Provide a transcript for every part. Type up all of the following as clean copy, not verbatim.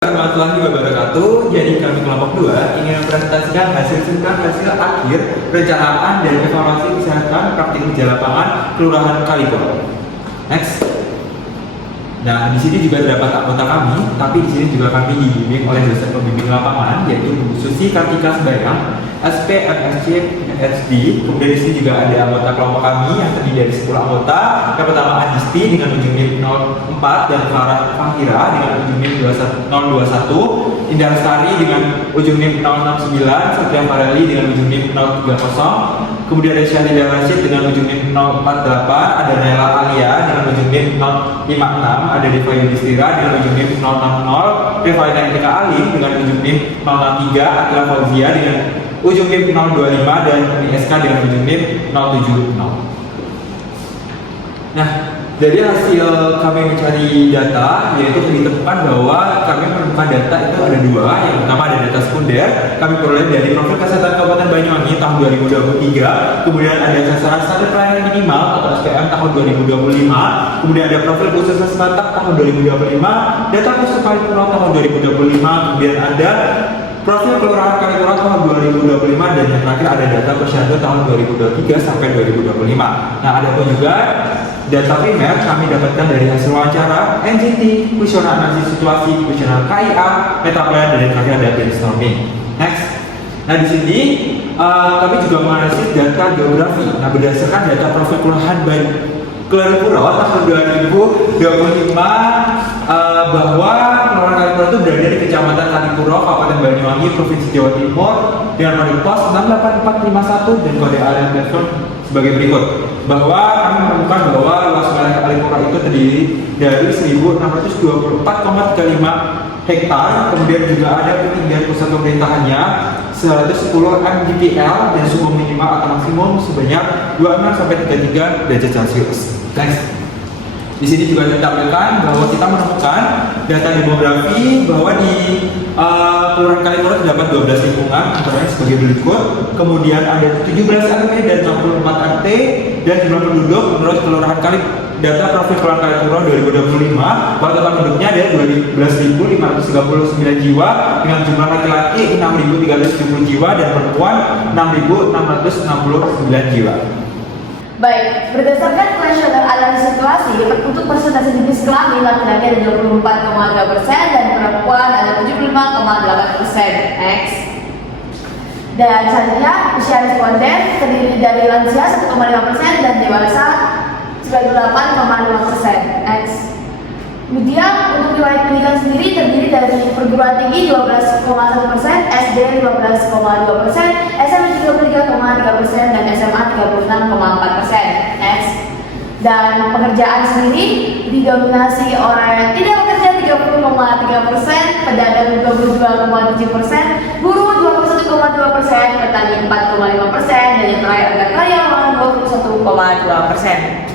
Warahmatullahi wabarakatuh. Jadi kami kelompok 2 ingin mempresentasikan hasil akhir perencanaan dan evaluasi kesehatan praktik kerja lapangan Kelurahan Kalipuro. Next. Nah, di sini juga terdapat anggota kami, tapi di sini juga kami dibimbing oleh dosen pembimbing lapangan, yaitu Bu Susi Kartika Sembayang, SP, MSc, PhD. Kemudian di sini juga ada anggota kelompok kami yang terdiri dari 10 anggota. Yang pertama Adisti dengan ujung NIM 04 dan Farah Fahira dengan ujung NIM 021, Indah Lestari dengan ujung NIM 069, Satria Fareli dengan ujung NIM 030. Kemudian ada Syahridah Rashid dengan ujung NIM 048, ada Naila Alia dengan ujung NIM 056, ada Deva Yudhistira dengan ujung NIM 060, Revalina Intika Ali dengan ujung NIM 063, Akila Fauzia dengan ujung NIM 025 dan ISK dengan ujung NIM 070. Nah, dari hasil kami mencari data, yaitu ditemukan bahwa kami menemukan data itu ada dua. Yang pertama ada data sekunder, kami peroleh dari Profil Kesehatan Kabupaten Banyuwangi tahun 2023. Kemudian ada sasaran standar pelayanan minimal atau SPM tahun 2025. Kemudian ada profil khusus Sebatak tahun 2025, data khusus Kalipuro tahun 2025. Kemudian ada profil Kelurahan Kalipuro tahun 2025 dan yang terakhir ada data Posyandu tahun 2023 sampai 2025. Nah, ada pun juga data primer kami dapatkan dari hasil wawancara, NGT, kuesioner analisis situasi, kuesioner KIA, metaplan, dan yang terakhir ada brainstorming. Next. Nah, di sini kami juga menganalisis data geografi. Nah, berdasarkan data profil Kelurahan Kalipuro tahun 2025 bahwa Kelurahan Kalipuro itu berada di Kecamatan Kalipuro, Kabupaten Banyuwangi, Provinsi Jawa Timur dengan kode pos 68451 dan kode area telepon sebagai berikut. Bahwa kami menemukan bahwa luas wilayah Kalipuro itu terdiri dari 1624,35 hektar, kemudian juga ada ketinggian pusat pemerintahannya 110 mdpl dan suhu minimal atau maksimum sebanyak 26 sampai 33 derajat Celcius. Next. Di sini juga ditampilkan bahwa kita menemukan data demografi bahwa di Kelurahan Kalipuro terdapat 12 lingkungan, antaranya sebagai berikut. Kemudian ada 17 RT dan 64 RT dan jumlah penduduk menurut Kelurahan Kalipuro. Data profil Kelurahan Kalipuro 2025 bahwa total penduduknya ada 12.539 jiwa dengan jumlah laki-laki 6.370 jiwa dan perempuan 6.669 jiwa. Baik, berdasarkan kuesioner analisis situasi, untuk persentase jenis kelamin laki-laki ada 24,3% dan perempuan ada 75,8%. Next. Dan selanjutnya usia responden terdiri dari lansia 1,5% dan dewasa 98,5%. Next. Kemudian untuk riwayat pendidikan sendiri terdiri dari perguruan tinggi 12,1%, SD 15,2%, SMP 33,3% dan SMA 36,4%. Next. Dan pekerjaan sendiri didominasi orang yang tidak bekerja 30,3%, pedagang 22,7%, buruh 21,2%, petani 4,5% dan yang terakhir ada karyawan 21,2%.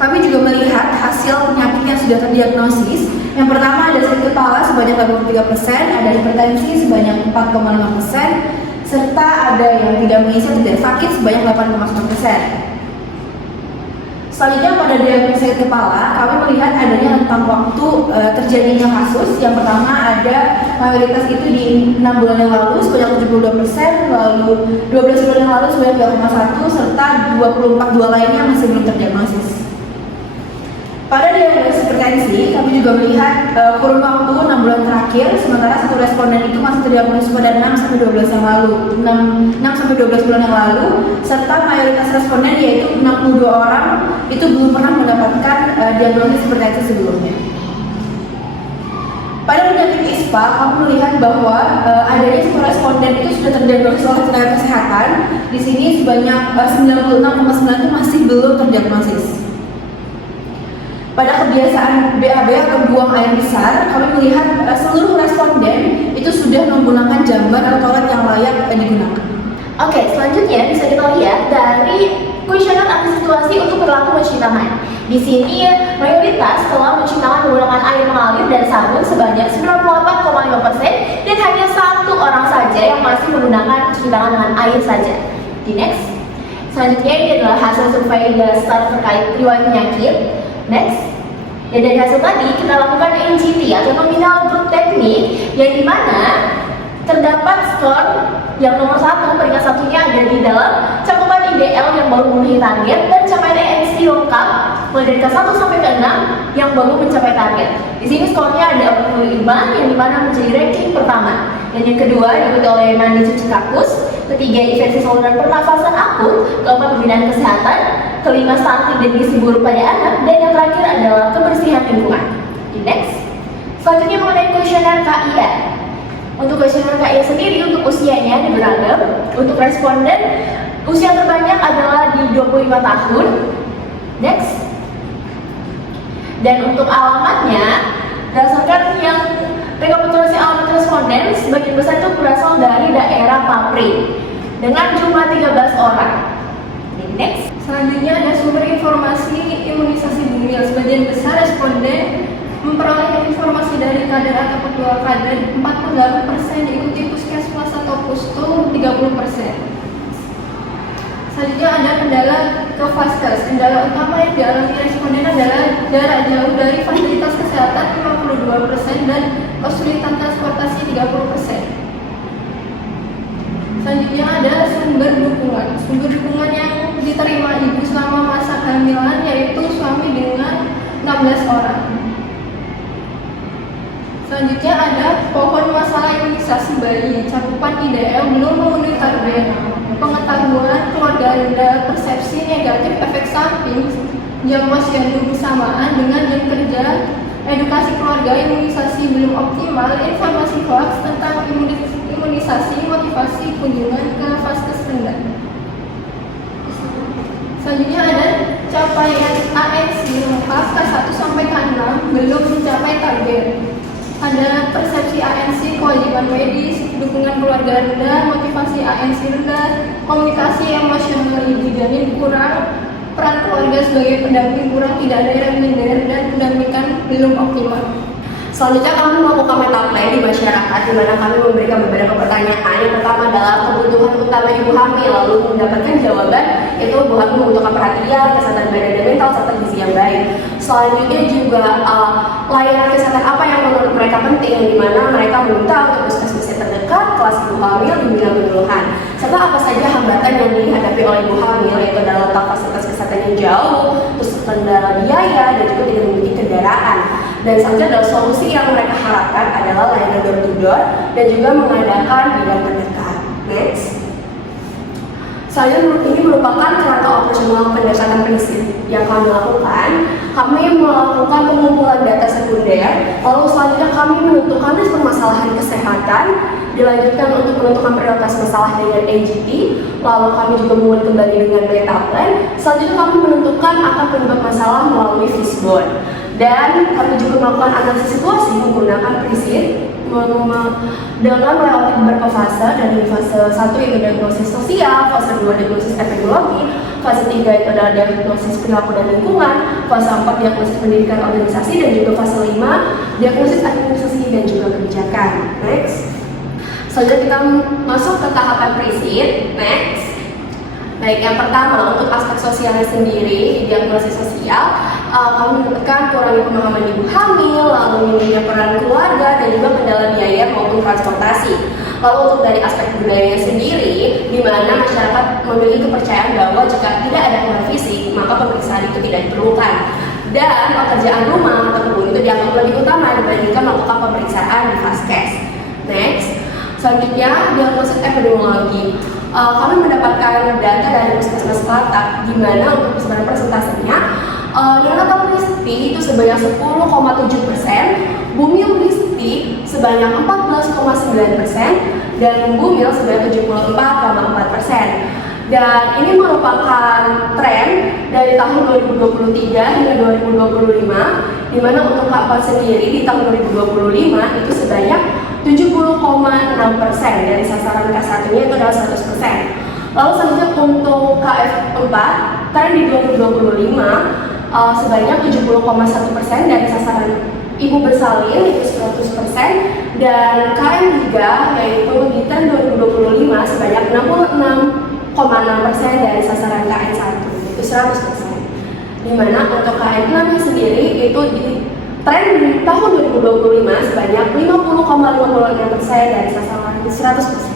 Kami juga melihat hasil penyakit yang sudah terdiagnosis. Yang pertama ada sakit kepala sebanyak 83%, ada hipertensi sebanyak 4,5%, serta ada yang tidak mengisi atau tidak sakit sebanyak 8,9%. Selanjutnya pada diagnosis sakit kepala, kami melihat adanya rentang waktu terjadinya kasus. Yang pertama ada mayoritas itu di 6 bulan yang lalu sebanyak 72%, lalu 12 bulan yang lalu sebanyak 2,1%, serta 24 lainnya masih belum terdiagnosis. Pada diagnosis hipertensi, kami juga melihat kurun waktu 6 bulan terakhir, sementara satu responden itu masih terdiagnosis pada 6-12 yang lalu, 6-12 bulan yang lalu, serta mayoritas responden yaitu 62 orang itu belum pernah mendapatkan diagnosis hipertensi sebelumnya. Pada penyakit ISPA, kami melihat bahwa adanya satu responden itu sudah terdiagnosis oleh tenaga kesehatan. Di sini sebanyak 96,9 itu masih belum terdiagnosis. Pada kebiasaan BAB atau buang air besar, kami melihat seluruh responden itu sudah menggunakan jamban atau toilet yang layak digunakan. Oke, selanjutnya bisa kita lihat dari kuesioner analisis situasi untuk perilaku mencuci tangan. Di sini mayoritas telah mencuci tangan menggunakan air mengalir dan sabun sebanyak 98,5% dan hanya satu orang saja yang masih menggunakan cuci tangan dengan air saja. Di next. Selanjutnya ini adalah hasil survei dasar terkait riwayat penyakit. Next. Dan dari hasil tadi kita lakukan NGT atau Nominal Group Technique, yang dimana terdapat skor yang nomor 1, peringkat satunya ada di dalam cakupan IDL yang baru memenuhi target, dan capaian ANC lengkap mulai dari ke-1 sampai ke-6 yang baru mencapai target. Di sini skornya ada 45 yang dimana menjadi ranking pertama. Dan yang kedua diikuti oleh mandi cuci kakus, ketiga infeksi saluran pernafasan akut, keempat pembinaan kesehatan, kelima stunting dan gizi buruk pada anak, dan yang terakhir adalah kebersihan lingkungan. Next. Selanjutnya mengenai kuesioner KIA. Untuk kuesioner KIA sendiri untuk usianya ada beragam. Untuk responden usia terbanyak adalah di 25 tahun. Next. Dan untuk alamatnya berdasarkan yang rekapitulasi alamat responden, sebagian besar itu berasal dari daerah Papri dengan jumlah 13 orang. Next. Selanjutnya ada sumber informasi imunisasi bumil. Sebagian besar responden memperoleh informasi dari kader atau ketua kader, 48%, diikuti puskesmas atau pustu 30%. Selanjutnya ada kendala ke vaskes. Kendala utama yang dialami responden adalah jarak jauh dari fasilitas kesehatan 52% dan kesulitan transportasi 30%. Selanjutnya ada sumber dukungan. Sumber dukungan yang diterima ibu selama masa kehamilan yaitu suami dengan 16 orang. Selanjutnya ada pohon masalah imunisasi bayi. Cakupan IDL belum memenuhi target. Pengetahuan keluarga Anda, persepsi negatif efek samping jam posyandu bersamaan dengan jam kerja, edukasi keluarga, imunisasi belum optimal, informasi hoax tentang imunisasi, motivasi kunjungan ke vaskes rendah. Selanjutnya ada capaian ANC lengkap K1 sampai K6 belum mencapai target. Ada persepsi ANC, kewajiban medis, dukungan keluarga rendah, motivasi ANC rendah, komunikasi emosional ibu janin kurang, peran keluarga sebagai pendamping kurang, tidak ada yang minder, dan pendampingan belum optimal. Selanjutnya kami melakukan meta play di masyarakat, di mana kami memberikan beberapa pertanyaan. Yang pertama adalah kebutuhan utama ibu hamil, lalu mendapatkan jawaban yaitu ibu hamil membutuhkan perhatian, kesehatan badan dan mental, serta gizi yang baik. Selanjutnya juga layanan kesehatan apa yang menurut mereka penting, di mana mereka meminta untuk puskesmas terdekat, kelas ibu hamil, bimbingan penyuluhan, serta apa saja hambatan yang dihadapi oleh ibu hamil, yaitu adalah letak fasilitas kesehatan yang jauh, terus kendala biaya, dan juga tidak memiliki kendaraan. Dan selanjutnya adalah solusi yang mereka harapkan adalah layanan door to door dan juga mengadakan bidang terdekat. Next. Selanjutnya ini merupakan kerangka operasional pendekatan prinsip yang kami lakukan. Kami melakukan pengumpulan data sekunder, lalu selanjutnya kami menentukan list permasalahan kesehatan, dilanjutkan untuk menentukan prioritas masalah dengan AGT, lalu kami juga mengulik kembali dengan meta plan. Selanjutnya kami menentukan akar penyebab masalah melalui fishbone. Dan kami juga melakukan analisis situasi menggunakan prinsip dengan melewati beberapa fase. Dari fase 1 itu diagnosis sosial, fase 2 diagnosis epidemiologi, fase 3 itu adalah diagnosis perilaku dan lingkungan, fase 4 diagnosis pendidikan organisasi, dan juga fase 5 diagnosis administrasi dan juga kebijakan. Next. Selanjutnya kita masuk ke tahapan prinsip. Next. Baik, yang pertama untuk aspek sosialnya sendiri, diagnosis sosial, kami menekan kurangnya pemahaman ibu hamil, lalu minimnya peran keluarga, dan juga kendala biaya maupun transportasi. Lalu untuk dari aspek budaya sendiri, di mana masyarakat memiliki kepercayaan bahwa jika tidak ada kontak fisik, maka pemeriksaan itu tidak diperlukan. Dan pekerjaan rumah atau kebun itu dianggap lebih utama dibandingkan melakukan pemeriksaan di vaskes. Next. Selanjutnya, diagnosis epidemiologi. Kami mendapatkan data dari Puskesmas Klatak, di mana untuk sebenarnya presentasinya neonatal listi itu sebanyak 10,7%, bumil listi sebanyak 14,9%, dan bumil sebanyak 74,4%. Dan ini merupakan tren dari tahun 2023 hingga 2025, di mana untuk K4 sendiri di tahun 2025 itu sebanyak 70,6%, dari sasaran K1-nya itu adalah 100%. Lalu selanjutnya untuk KF4, tren di 2025 sebanyak 70,1% dari sasaran ibu bersalin itu 100%, dan KM3 yaitu di tahun 2025 sebanyak 66,6% dari sasaran KN1 itu 100%. Di mana untuk KM6 sendiri itu di tren di tahun 2025 sebanyak 50,56% dari sasaran 100%.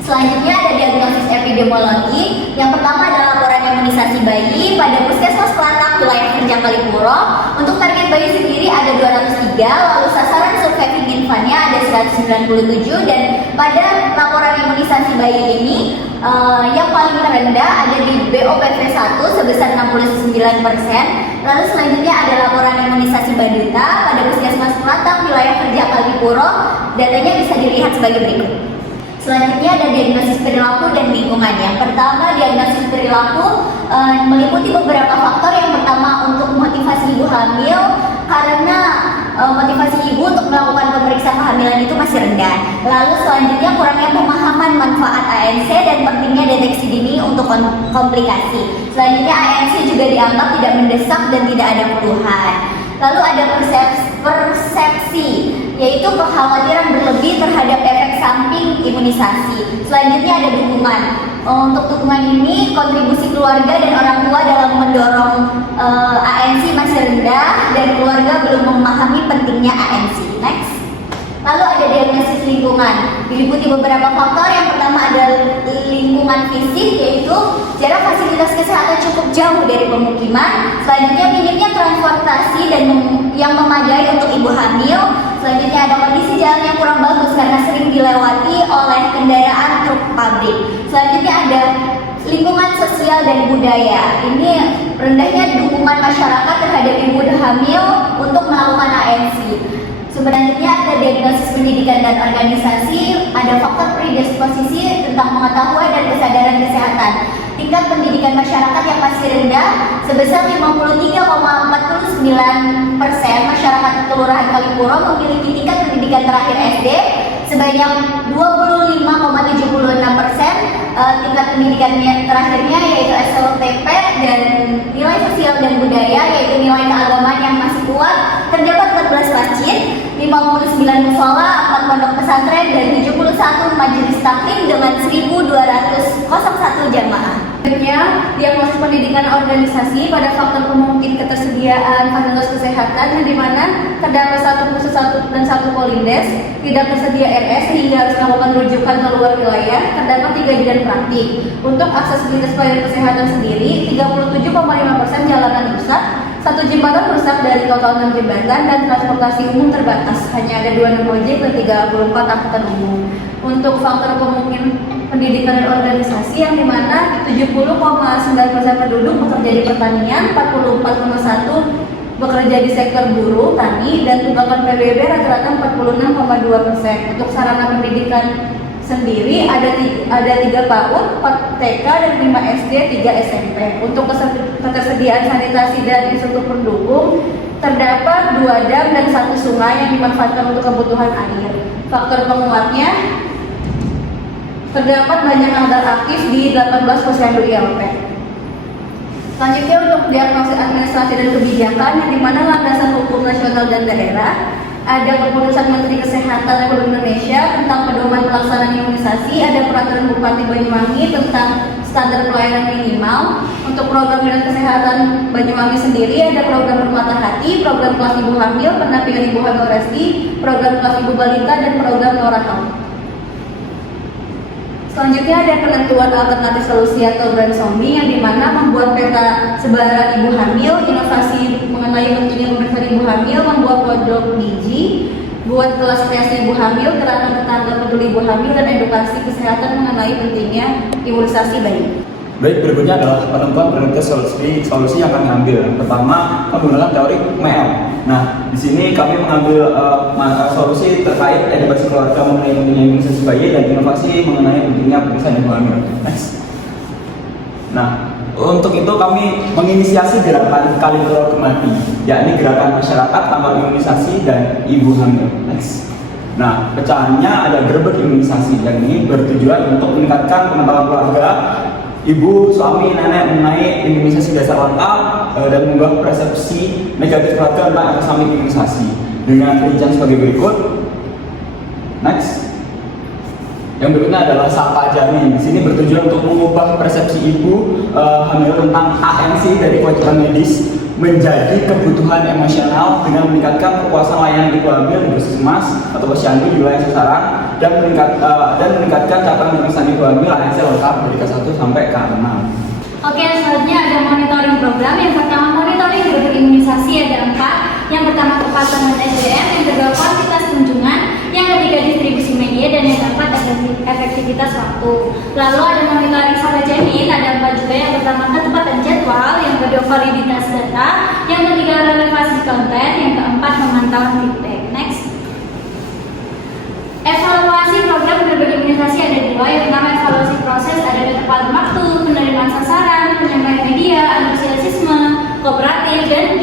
Selanjutnya ada diagnosis epidemiologi. Yang pertama adalah laporan imunisasi bayi pada Puskesmas Kelatak wilayah Kerja Kalipuro. Untuk target bayi sendiri ada 203, lalu sasaran surviving infantnya ada 197, dan pada laporan imunisasi bayi ini yang paling terendah ada di BOPV 1 sebesar 69%. Lalu selanjutnya ada laporan imunisasi balita pada Puskesmas Kelatak wilayah Kerja Kalipuro. Datanya bisa dilihat sebagai berikut. Selanjutnya ada diagnosis perilaku dan lingkungan. Yang pertama, diagnosis perilaku meliputi beberapa faktor. Yang pertama untuk motivasi ibu hamil, karena motivasi ibu untuk melakukan pemeriksaan kehamilan itu masih rendah. Lalu selanjutnya kurangnya pemahaman manfaat ANC dan pentingnya deteksi dini untuk komplikasi. Selanjutnya ANC juga dianggap tidak mendesak dan tidak ada keluhan. Lalu ada persepsi, yaitu kekhawatiran berlebih terhadap efek samping imunisasi. Selanjutnya ada dukungan. Untuk dukungan ini, kontribusi keluarga dan orang tua dalam mendorong ANC masih rendah dan keluarga belum memahami pentingnya ANC. Next. Lalu ada diagnosis lingkungan, diliputi beberapa faktor. Yang pertama ada lingkungan fisik, yaitu jarak fasilitas kesehatan cukup jauh dari pemukiman. Selanjutnya minimnya transportasi dan yang memadai untuk ibu hamil. Selanjutnya ada kondisi jalan yang kurang bagus karena sering dilewati oleh kendaraan truk pabrik. Selanjutnya ada lingkungan sosial dan budaya. Ini rendahnya dukungan masyarakat terhadap ibu hamil untuk melakukan ANC. Selanjutnya ada diagnosis pendidikan dan organisasi, ada faktor predisposisi tentang pengetahuan dan kesadaran kesehatan. Tingkat pendidikan masyarakat yang masih rendah sebesar 53,49%. Masyarakat Kelurahan Kalipuro memiliki tingkat pendidikan terakhir SD sebanyak 25,76%. Tingkat pendidikan terakhirnya yaitu SLTP, dan nilai sosial dan budaya yaitu nilai keagamaan yang masih kuat. Terdapat 14 masjid, 59 musola, 4 pondok pesantren, dan 71 majelis taklim dengan 1.201 jamaah. Selanjutnya, diagnosis pendidikan organisasi pada faktor pemungkin ketersediaan fasilitas kesehatan, yang dimana terdapat 1 pusat dan 1 polindes, tidak tersedia RS sehingga harus melakukan rujukan ke luar wilayah. Terdapat 3 bidan praktik. Untuk aksesibilitas pelayanan kesehatan sendiri, 37,5% jalanan rusak, 1 jembatan rusak dari total 6 jembatan, dan transportasi umum terbatas. Hanya ada 26 ojek dan 34 angkutan umum. Untuk faktor pemungkin pendidikan dan organisasi, yang dimana 70,9% penduduk bekerja di pertanian, 44,1% bekerja di sektor buruh, tani, dan tunggakan PBB rata-rata 46,2%. Untuk sarana pendidikan sendiri ada 3 PAUD, 4 TK, dan 5 SD, 3 SMP. Untuk ketersediaan sanitasi dan infrastruktur pendukung, terdapat 2 dam dan 1 sungai yang dimanfaatkan untuk kebutuhan air. Faktor penguatnya, terdapat banyak radar aktif di 18 posyandu ILP. Selanjutnya untuk diagnosis administrasi dan kebijakan, yang dimana landasan hukum nasional dan daerah, ada keputusan Menteri Kesehatan Republik Indonesia tentang pedoman pelaksanaan imunisasi, ada peraturan Bupati Banyuwangi tentang standar pelayanan minimal. Untuk program bidang kesehatan Banyuwangi sendiri ada program Permata Hati, program kelas ibu hamil, pendampingan ibu hamil resti, program kelas ibu balita, dan program Nora Health. Selanjutnya ada penentuan alternatif solusi atau brainstorming, yang dimana membuat peta sebaran ibu hamil, inovasi mengenai pentingnya pemeriksaan ibu hamil, membuat pojok biji, buat kelas kreasi ibu hamil, gerakan tetangga peduli ibu hamil, dan edukasi kesehatan mengenai pentingnya imunisasi bayi. Baik, berikutnya adalah penentuan prioritas solusi yang kami ambil. Yang pertama, menggunakan teori MEL. Nah, di sini kami mengambil solusi terkait edukasi keluarga mengenai pentingnya imunisasi bayi dan inovasi mengenai pentingnya pemeriksaan ibu hamil. Next. Nah, untuk itu kami menginisiasi gerakan Kalipuro Kemati, yakni gerakan masyarakat tanpa imunisasi dan ibu hamil. Next. Nah, pecahannya ada gerbek imunisasi, yang ini bertujuan untuk meningkatkan pengetahuan keluarga, ibu, suami, nenek mengenai imunisasi dasar lengkap dan mengubah persepsi negatif keluarga tentang efek samping imunisasi dengan rincian sebagai berikut. Next. Yang berikutnya adalah Sapa Janin. Di sini bertujuan untuk mengubah persepsi ibu hamil tentang ANC dari kewajiban medis menjadi kebutuhan emosional dengan meningkatkan kepuasan layanan ibu hamil di puskesmas atau posyandu di wilayah sasaran dan meningkatkan capaian pemeriksaan ibu hamil ANC lengkap dari K1 sampai K6. Oke, selanjutnya ada monitoring program. Yang pertama monitoring berbagai imunisasi ada 4. Yang pertama kepatuhan SDM, yang kedua kuantitas kunjungan, yang ketiga distribusi media, dan yang keempat ada efektivitas waktu. Lalu ada monitoring Sapa Janin, ada 4 juga. Yang pertama ketepatan jadwal, yang kedua validitas data, yang ketiga relevansi konten, yang keempat pemantauan feedback. Next. Evaluasi program berbagai imunisasi ada 2. Yang pertama evaluasi proses ada ketepatan waktu, penerimaan sasaran, penyampaian media, antusiasme, kooperatif, dan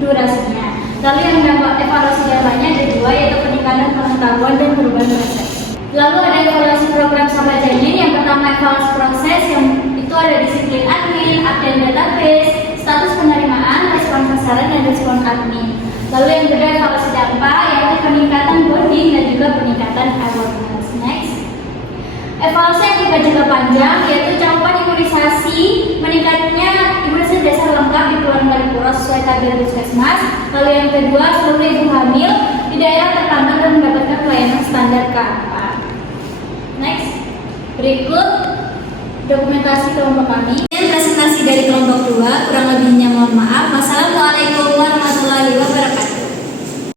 durasinya. Lalu yang mendapat evaluasi datanya ada 2, yaitu peningkatan pengetahuan dan perubahan persepsi. Lalu ada evaluasi program Sapa Janin. Yang pertama evaluasi proses, yang itu ada disiplin admin, update database, status penerimaan, respon sasaran, dan respon admin. Lalu yang kedua evaluasi dampak, yaitu peningkatan bonding dan juga peningkatan awareness. Next. Evaluasi akibat jangka panjang, yaitu cakupan imunisasi, meningkatnya imunisasi dasar lengkap di Kelurahan Kalipuro sesuai target puskesmas. Lalu yang kedua, seluruh ibu hamil di daerah terpantau dan mendapatkan pelayanan standar K4. Next. Berikut dokumentasi kelompok kami. Presentasi dari kelompok 2, kurang lebihnya mohon maaf. Wassalamualaikum warahmatullahi wabarakatuh.